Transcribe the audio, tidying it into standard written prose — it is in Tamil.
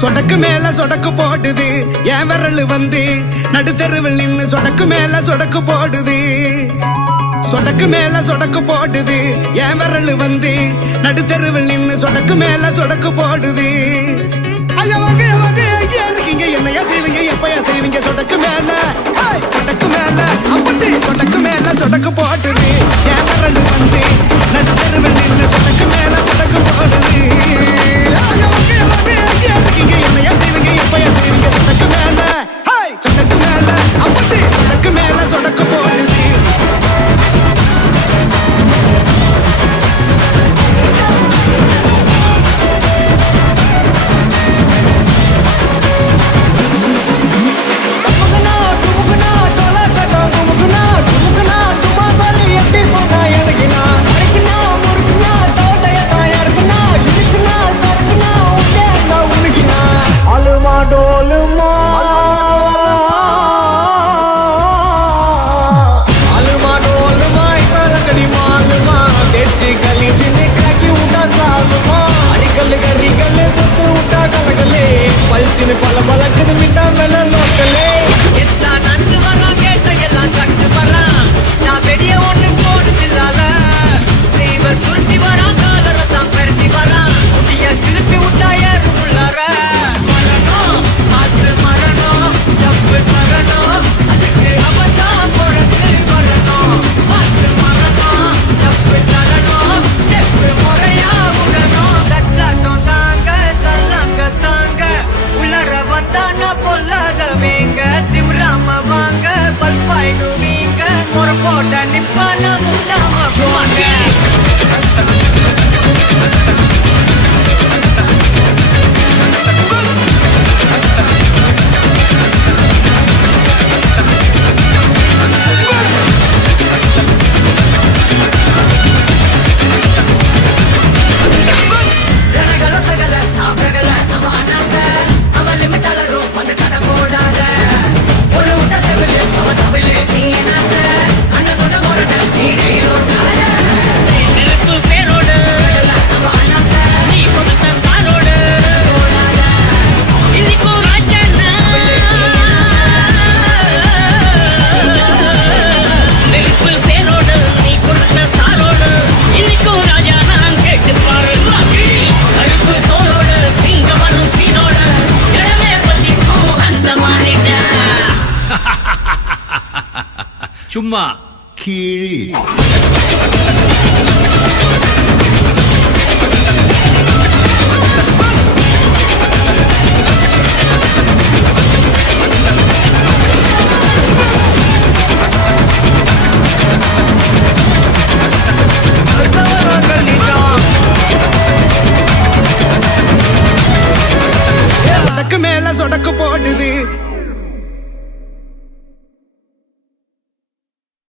சொடக்கு மேல சொடக்கு போடுது என் விரல் வந்து நடுத்தருவில் நின்னு சொடக்கு மேல சொடக்கு போடுது. சொடக்கு மேல சொடக்கு போடுது என் விரல் வந்து நடுத்தருவில் நின்னு சொடக்கு மேல சொடக்கு போடுது. ஐயவங்க இருக்கீங்க என்னையா செய்வீங்க எப்பயா செய்வீங்க சொடக்கு மேல சொடக்கு மேல அப்படி சொடக்கு மேல சொடக்கு போடுது என் விரல் வந்து நடுத்தருவில் நின்னு சொடக்கு மேல சொடக்கு போடுது. இருக்கீங்க என்னையா செய்வீங்க எப்பயா செய்வீங்க சொடக்கு மேல சொடக்கு மேல அப்படி சொடக்கு மேல சொடக்கு போடுது. பல பழக்குது மிட்டா மேல நோக்கலே எல்லாம் நன்கு வரான் கேட்ட எல்லாம் கட்டு வரான் நான் வெடிய ஒண்ணு போடுதில்லால இவ சுருட்டி வரான் காலரை தான் பெருட்டி வரான் முடிய சிலுப்பி விட்டா ஏறும் உள்ளார மரணம் ஆசு மரணம் தப்பு தரணும் அதுக்கு அவன் தான் பொறுத்து வரணும் ஆசு மரணம் தப்பு தரணும் ஸ்டெப்பு முறையா விடணும் தட்டாட்டம் தாங்க தரலாங்க சாங்க உள்ளர வந்தானா பொல்லாதவங்க திம்ராம வாங்க பல்பாயிடுவீங்க ஒரு போட்ட நிப்பான முட்டாம போவாங்க. சும்மா கீழ்